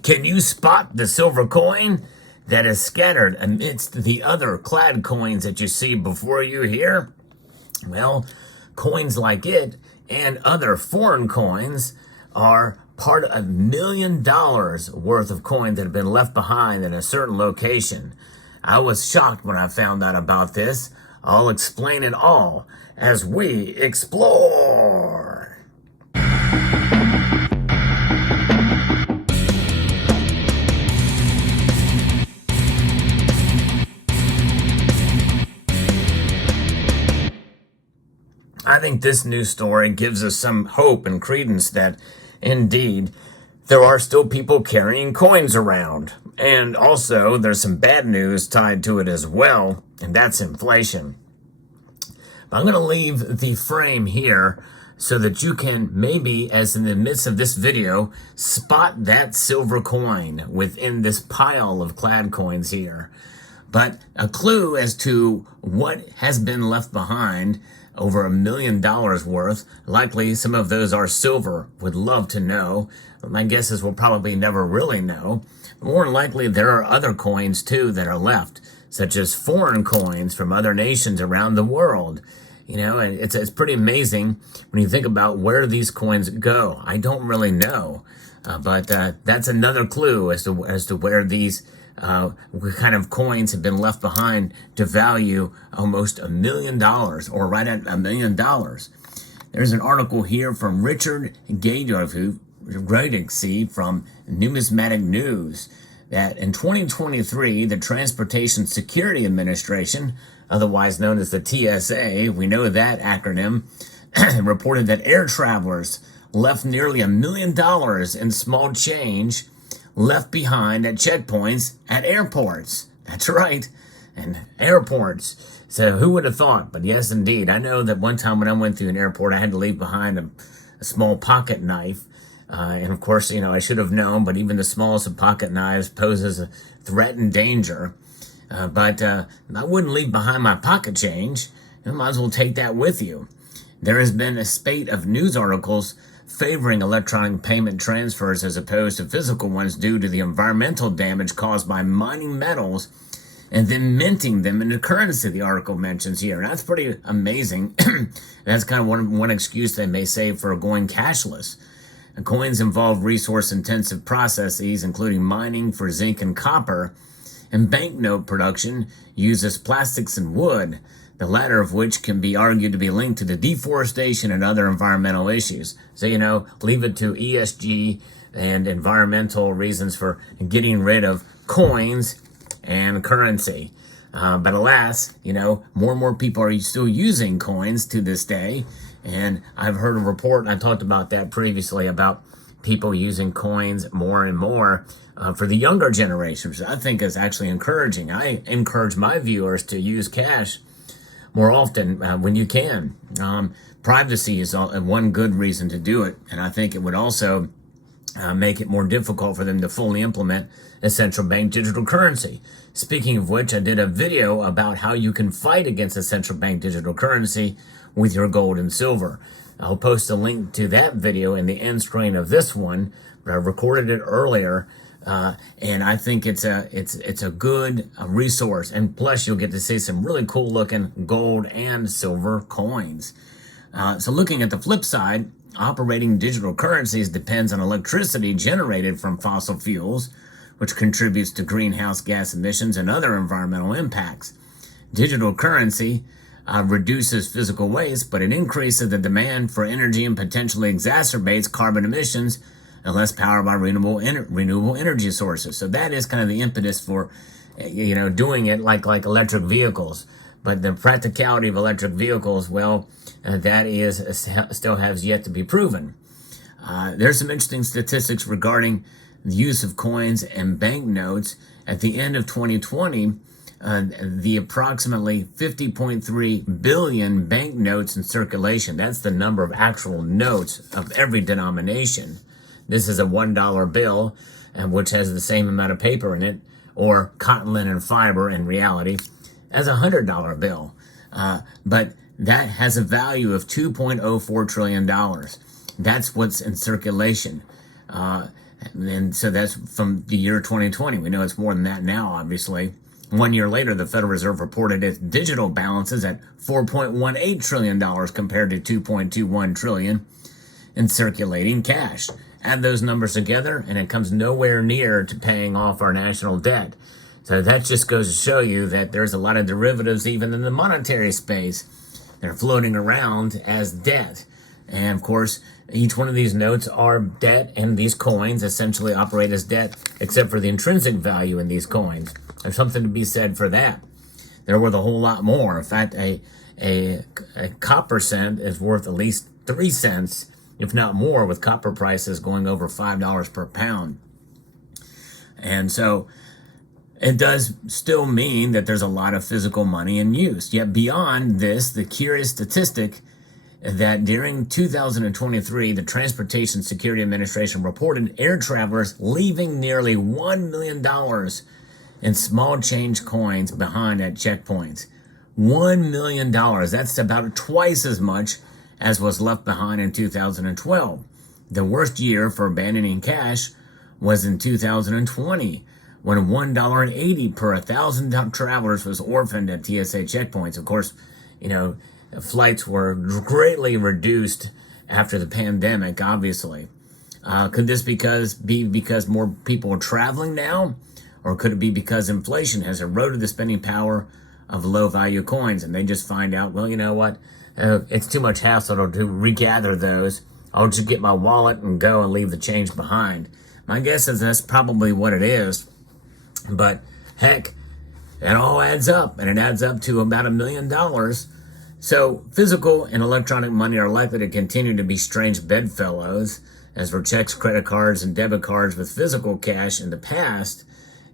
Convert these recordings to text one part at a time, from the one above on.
Can you spot the silver coin that is scattered amidst the other clad coins that you see before you here? Well, coins like it and other foreign coins are part of $1 million worth of coins that have been left behind in a certain location. I was shocked when I found out about this. I'll explain it all as we explore. I think this news story gives us some hope and credence that, indeed, there are still people carrying coins around. And also, there's some bad news tied to it as well, and that's inflation. But I'm going to leave the frame here so that you can maybe, as in the midst of this video, spot that silver coin within this pile of clad coins here. But a clue as to what has been left behind, over $1 million worth. Likely some of those are silver. Would love to know. My guess is we'll probably never really know. More than likely there are other coins too that are left, such as foreign coins from other nations around the world. You know, and it's pretty amazing when you think about where these coins go. I don't really know, but that's another clue as to where these kind of coins have been left behind to value almost $1 million, or right at $1 million. There's an article here from Richard Gaydorf from Numismatic News that in 2023, the Transportation Security Administration, otherwise known as the TSA, we know that acronym, reported that air travelers left nearly $1 million in small change left behind at checkpoints at airports. That's right, and airports. So who would have thought? But yes, indeed. I know that one time when I went through an airport, I had to leave behind a small pocket knife. And of course, you know, I should have known, but even the smallest of pocket knives poses a threat and danger. But I wouldn't leave behind my pocket change. You might as well take that with you. There has been a spate of news articles favoring electronic payment transfers as opposed to physical ones due to the environmental damage caused by mining metals and then minting them into currency, the article mentions here. And that's pretty amazing. That's kind of one excuse they may say for going cashless. And coins involve resource-intensive processes, including mining for zinc and copper, and banknote production uses plastics and wood, the latter of which can be argued to be linked to the deforestation and other environmental issues. So, you know, leave it to ESG and environmental reasons for getting rid of coins and currency. But alas, you know, more and more people are still using coins to this day. And I've heard a report, and I talked about that previously, about people using coins more and more for the younger generation, which I think is actually encouraging. I encourage my viewers to use cash more often when you can. Privacy is one good reason to do it, and I think it would also make it more difficult for them to fully implement a central bank digital currency. Speaking of which, I did a video about how you can fight against a central bank digital currency with your gold and silver. I'll post a link to that video in the end screen of this one, but I recorded it earlier. And I think it's a good resource, and plus you'll get to see some really cool looking gold and silver coins. So looking at the flip side, operating digital currencies depends on electricity generated from fossil fuels, which contributes to greenhouse gas emissions and other environmental impacts. Digital currency reduces physical waste, but it increases the demand for energy and potentially exacerbates carbon emissions unless powered by renewable energy sources. So that is kind of the impetus for, you know, doing it like electric vehicles. But the practicality of electric vehicles, well, that is still has yet to be proven. There's some interesting statistics regarding the use of coins and banknotes. At the end of 2020, the approximately 50.3 billion banknotes in circulation. That's the number of actual notes of every denomination. This is a $1 bill, which has the same amount of paper in it, or cotton, linen, and fiber in reality, as a $100 bill. But that has a value of $2.04 trillion. That's what's in circulation. And so that's from the year 2020. We know it's more than that now, obviously. 1 year later, the Federal Reserve reported its digital balances at $4.18 trillion compared to $2.21 trillion in circulating cash. Add those numbers together, and it comes nowhere near to paying off our national debt. So that just goes to show you that there's a lot of derivatives, even in the monetary space, that are floating around as debt. And of course, each one of these notes are debt, and these coins essentially operate as debt, except for the intrinsic value in these coins. There's something to be said for that. They're worth a whole lot more. In fact, a copper cent is worth at least 3 cents, if not more, with copper prices going over $5 per pound. And so it does still mean that there's a lot of physical money in use. Yet beyond this, the curious statistic that during 2023, the Transportation Security Administration reported air travelers leaving nearly $1 million in small change coins behind at checkpoints. $1 million. That's about twice as much as was left behind in 2012. The worst year for abandoning cash was in 2020, when $1.80 per 1,000 travelers was orphaned at TSA checkpoints. Of course, flights were greatly reduced after the pandemic, obviously. Could this be because more people are traveling now? Or could it be because inflation has eroded the spending power of low-value coins, and they just find out, well, you know what? It's too much hassle to regather those. I'll just get my wallet and go and leave the change behind. My guess is that's probably what it is. But heck, it all adds up, and it adds up to about $1 million. So physical and electronic money are likely to continue to be strange bedfellows, as for checks, credit cards, and debit cards with physical cash in the past.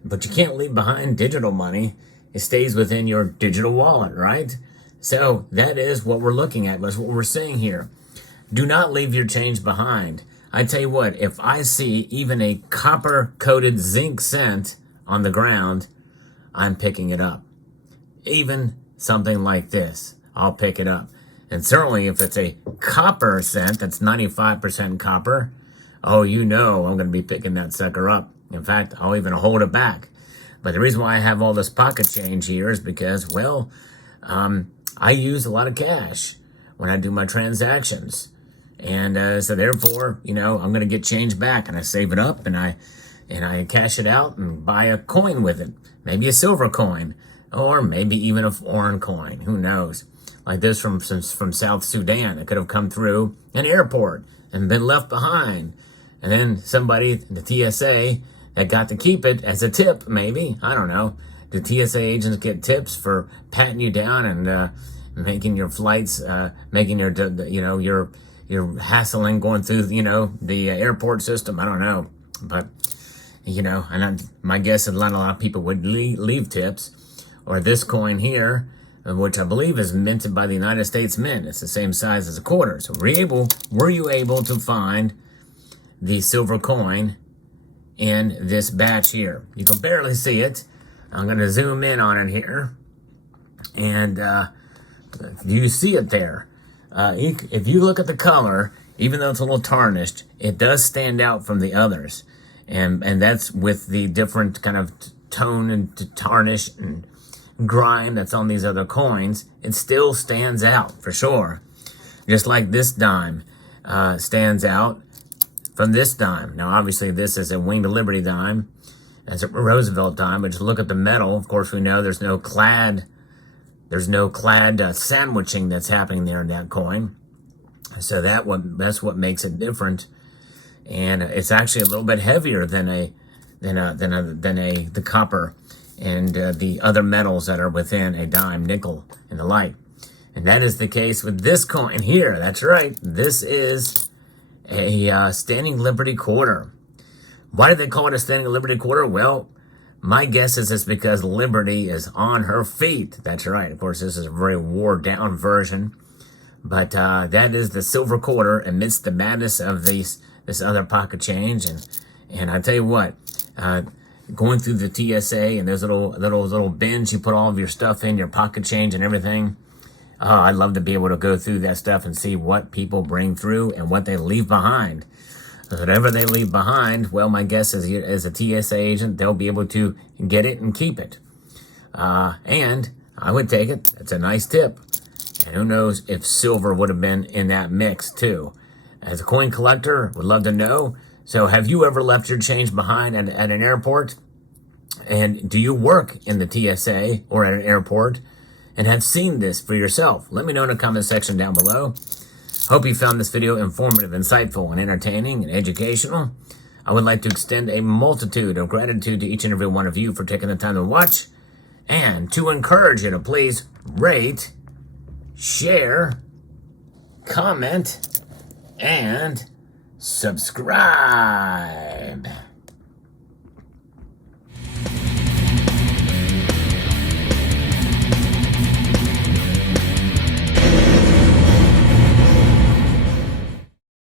But you can't leave behind digital money. It stays within your digital wallet, right? So that is what we're looking at. That's what we're saying here. Do not leave your change behind. I tell you what, if I see even a copper-coated zinc cent on the ground, I'm picking it up. Even something like this, I'll pick it up. And certainly if it's a copper cent that's 95% copper, oh, I'm going to be picking that sucker up. In fact, I'll even hold it back. But the reason why I have all this pocket change here is because, I use a lot of cash when I do my transactions. And so therefore, I'm going to get change back, and I save it up, and I cash it out and buy a coin with it. Maybe a silver coin, or maybe even a foreign coin. Who knows? Like this from South Sudan. It could have come through an airport and been left behind. And then somebody, the TSA, that got to keep it as a tip, maybe. I don't know. Do TSA agents get tips for patting you down and making your flights, making your hassling going through, the airport system? I don't know. But, my guess is a lot of people would leave tips. Or this coin here, which I believe is minted by the United States Mint. It's the same size as a quarter. So were you able to find the silver coin in this batch here? You can barely see it. I'm going to zoom in on it here. And you see it there. If you look at the color, even though it's a little tarnished, it does stand out from the others. And that's with the different kind of tone and tarnish and grime that's on these other coins. It still stands out for sure. Just like this dime stands out from this dime. Now, obviously, this is a Winged Liberty dime. That's a Roosevelt dime. But just look at the metal. Of course, we know there's no clad sandwiching that's happening there in that coin. So that's what makes it different. And it's actually a little bit heavier than the copper and the other metals that are within a dime, nickel, and the like. And that is the case with this coin here. That's right. This is a Standing Liberty quarter. Why do they call it a Standing Liberty quarter? Well, my guess is it's because Liberty is on her feet. That's right. Of course, this is a very wore-down version. But that is the silver quarter amidst the madness of this other pocket change. And I tell you what, going through the TSA and those little bins you put all of your stuff in, your pocket change and everything. Oh, I'd love to be able to go through that stuff and see what people bring through and what they leave behind. Whatever they leave behind, well, my guess is as a TSA agent, they'll be able to get it and keep it. And I would take it. It's a nice tip. And who knows if silver would have been in that mix too. As a coin collector, would love to know. So have you ever left your change behind at an airport? And do you work in the TSA or at an airport and have seen this for yourself? Let me know in the comment section down below. Hope you found this video informative, insightful, and entertaining and educational. I would like to extend a multitude of gratitude to each and every one of you for taking the time to watch and to encourage you to please rate, share, comment, and subscribe.